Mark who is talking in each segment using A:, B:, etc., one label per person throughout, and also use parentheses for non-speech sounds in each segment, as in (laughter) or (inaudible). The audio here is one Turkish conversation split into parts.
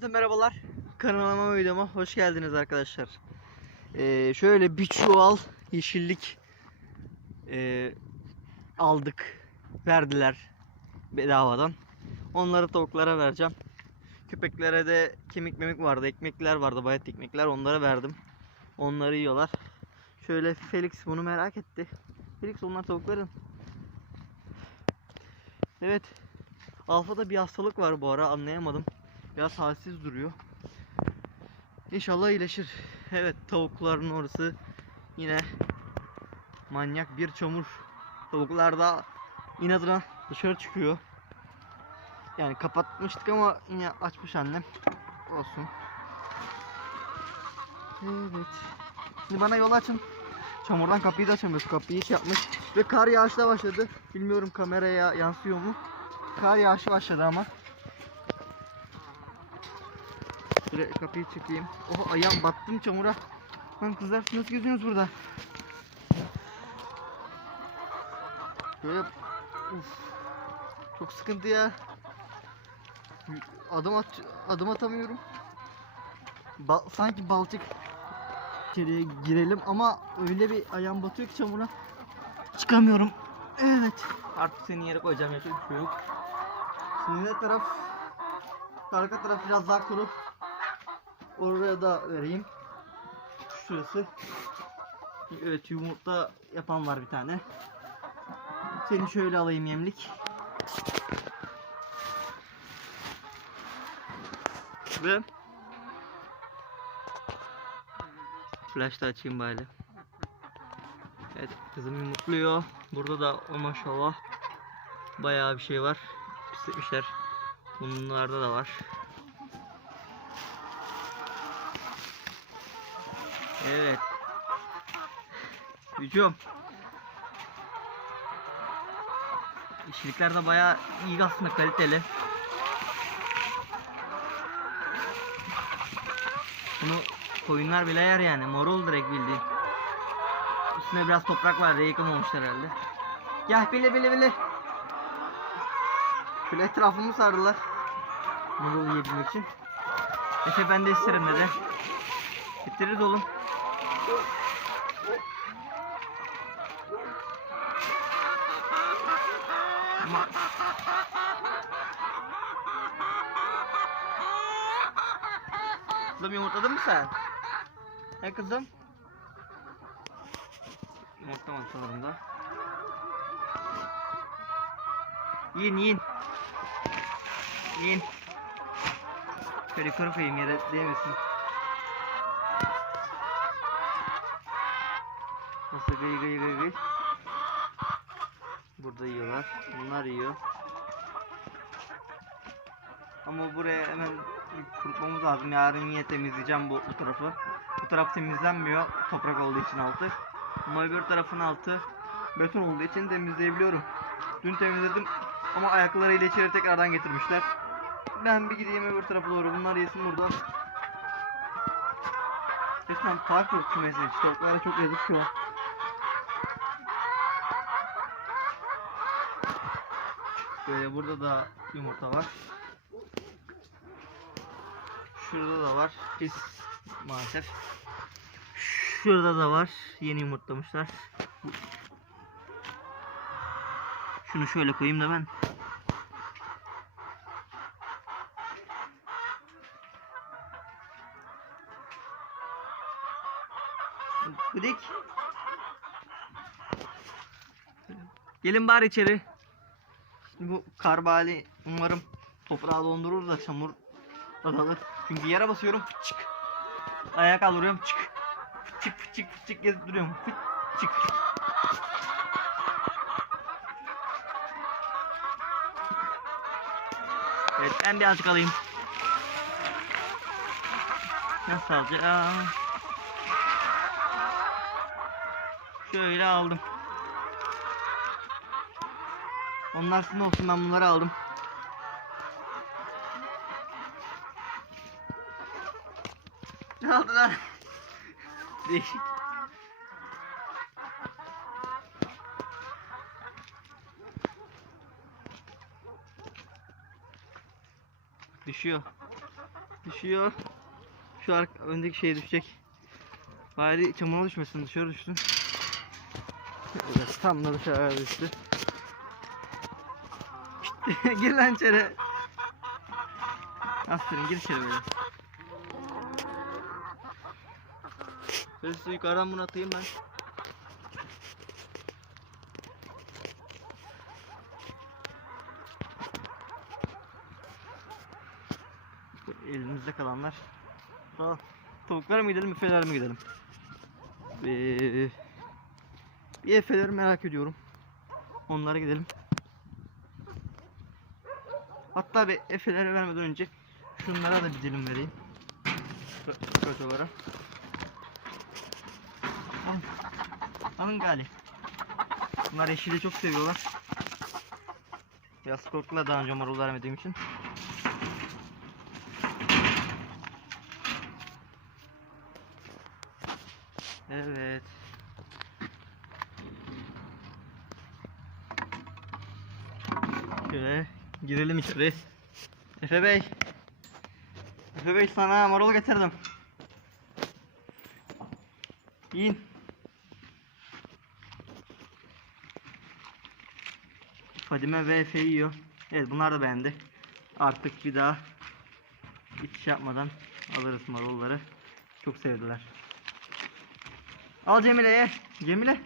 A: Herkese merhabalar. Kanalıma videoma hoş geldiniz arkadaşlar. Ee, şöyle bir çuval yeşillik ee, aldık. Verdiler bedavadan. Onları tavuklara vereceğim. Köpeklere de kemik memik vardı, ekmekler vardı, bayat ekmekler onlara verdim. Onları yiyorlar. Şöyle Felix bunu merak etti. Felix onlar tavukların. Evet. Alfa'da bir hastalık var bu ara anlayamadım. Biraz halsiz duruyor. İnşallah iyileşir. Evet tavukların orası yine manyak bir çamur. Tavuklar da inadına dışarı çıkıyor. Yani kapatmıştık ama yine açmış annem. Olsun. Evet. Şimdi bana yol açın. Çamurdan kapıyı da açamıyoruz. Kapıyı şey yapmış. Ve kar yağışla başladı. Bilmiyorum kameraya yansıyor mu? Kar yağışı başladı ama. Şöyle kapıyı çekeyim. Oh ayağım battım çamura. Lan kızlar nasıl geziyorsunuz burada? Böyle uf. Çok sıkıntı ya. Adım at adım atamıyorum. Ba- sanki balçık içeriye girelim ama öyle bir ayağım batıyor ki çamura. Çıkamıyorum. Evet. Artık seni yere koyacağım bir şey yok. Şimdi ne taraf? Arka taraf biraz daha kuru. Oraya da vereyim. Şurası. Evet yumurta yapan var bir tane. Seni şöyle alayım yemlik. Ve Flash da açayım bari. Evet kızım yumurtluyor. Burada da o maşallah bayağı bir şey var. Pisletmişler. Bunlarda da var. Evet. Hücum. İşçilikler de bayağı iyi aslında kaliteli. Bunu koyunlar bile yer yani. Morul direkt bildiğin. Üstüne biraz toprak var. Yıkamamışlar herhalde. Gel bile bile bile. Şöyle etrafımı sardılar. Morul yiyebilmek için. Efe ben de isterim dedi. Bitiririz oğlum. Kızım yumurtladın mı sen? He kızım? Yumurtlamadı sanırım da. Yiyin yiyin. Yiyin. Şöyle yukarı koyayım yere değmesin. Gıy gıy gıy gıy. Burada yiyorlar. Bunlar yiyor. Ama buraya hemen kurutmamız lazım. Yarın yine temizleyeceğim bu, bu tarafı. Bu taraf temizlenmiyor. Toprak olduğu için altı. Ama öbür tarafın altı beton olduğu için temizleyebiliyorum. Dün temizledim ama ayaklarıyla içeri tekrardan getirmişler. Ben bir gideyim öbür tarafa doğru. Bunlar yesin burada. Resmen park kümesi. Tavuklara çok yazık şu an. Böyle burada da yumurta var. Şurada da var. Pis maalesef. Şurada da var. Yeni yumurtlamışlar. Şunu şöyle koyayım da ben. Gıdik. Gelin bari içeri. Bu karbali umarım toprağı dondurur da çamur azalır. Çünkü yere basıyorum çık. Ayağa kaldırıyorum çık. Çık çık çık gezip duruyorum. Fıt, çık. Evet ben birazcık alayım. Nasıl alacağım? Şöyle aldım. Onlar sizin olsun ben bunları aldım. Ne oldu lan? (laughs) Değişik. Düşüyor. Düşüyor. Şu arka, öndeki şey düşecek. Bari çamura düşmesin dışarı düşsün. Evet tam da dışarı düştü. (laughs) Gir lan içeri. Aferin gir içeri böyle. Size yukarıdan bunu atayım ben. Elimizde kalanlar. Daha tavuklara mı gidelim, efelere mi gidelim? Ee, bir efeleri merak ediyorum. Onlara gidelim. Hatta bir efelere vermeden önce şunlara da bir dilim vereyim. Kötülara. Alın. Alın gali. Bunlar yeşili çok seviyorlar. Biraz korktular daha önce marul vermediğim için. Evet. Şöyle girelim içeri. Efe Bey. Efe Bey sana marul getirdim. Yiyin. Fadime ve Efe yiyor. Evet bunlar da beğendi. Artık bir daha hiç şey yapmadan alırız marulları. Çok sevdiler. Al Cemile'ye. Cemile.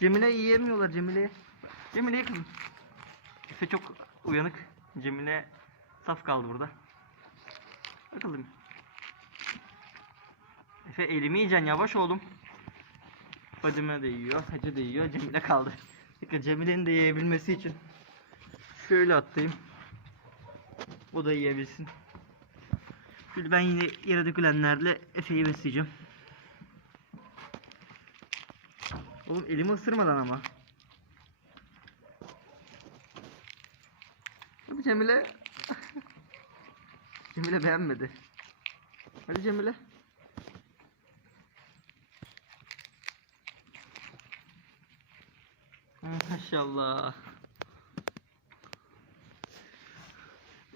A: Cemile yiyemiyorlar Cemile'ye. Cemile'ye kızım. Efe çok uyanık. Cemile saf kaldı burada. Bakalım. Efe elimi yiyeceksin yavaş oğlum. Fadime de yiyor, Hacı da yiyor, Cemile kaldı. Cemile'nin de yiyebilmesi için şöyle attayım. O da yiyebilsin. Şimdi ben yine yere dökülenlerle Efe'yi besleyeceğim. Oğlum elimi ısırmadan ama. Hadi Cemile. Cemile beğenmedi. Hadi Cemile. Maşallah.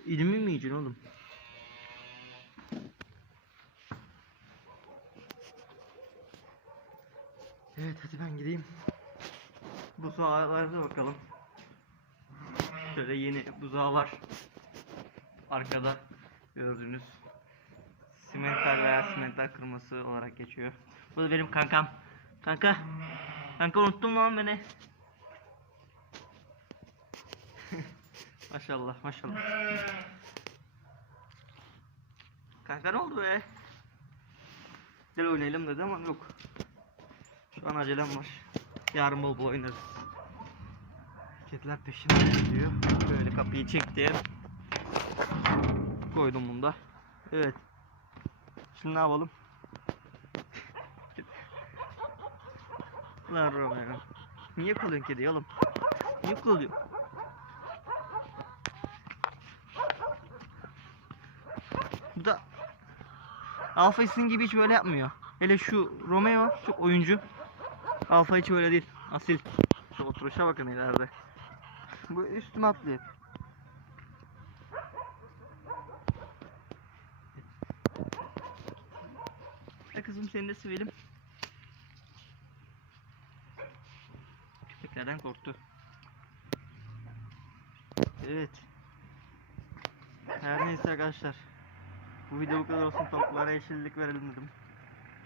A: İlmi mi yiyeceksin oğlum? Evet hadi ben gideyim. Buzağlara da bakalım. Şöyle yeni buzağı var. Arkada gördüğünüz simental veya simental kırması olarak geçiyor. Bu da benim kankam. Kanka. Kanka unuttun lan beni? (laughs) maşallah maşallah. Kanka ne oldu be? Gel oynayalım dedi ama yok. Şu an acelem var. Yarın bol bol oynarız. Kediler peşimden gidiyor. Böyle kapıyı çektim. Koydum bunu da. Evet. Şimdi ne yapalım? Lan Romeo. Niye kolluyorsun kediyi oğlum? Niye kolluyorsun? Bu da Alfa isim gibi hiç böyle yapmıyor. Hele şu Romeo çok oyuncu. Alfa hiç öyle değil. Asil. Şu oturuşa bakın ileride. Bu üstüme atlıyor. E kızım seni de sevelim. Köpeklerden korktu. Evet. Her neyse arkadaşlar. Bu video bu kadar olsun. Tavuklara yeşillik verelim dedim.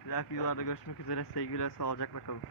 A: Bir dahaki videolarda görüşmek üzere. Sevgiler, sağlıcakla kalın.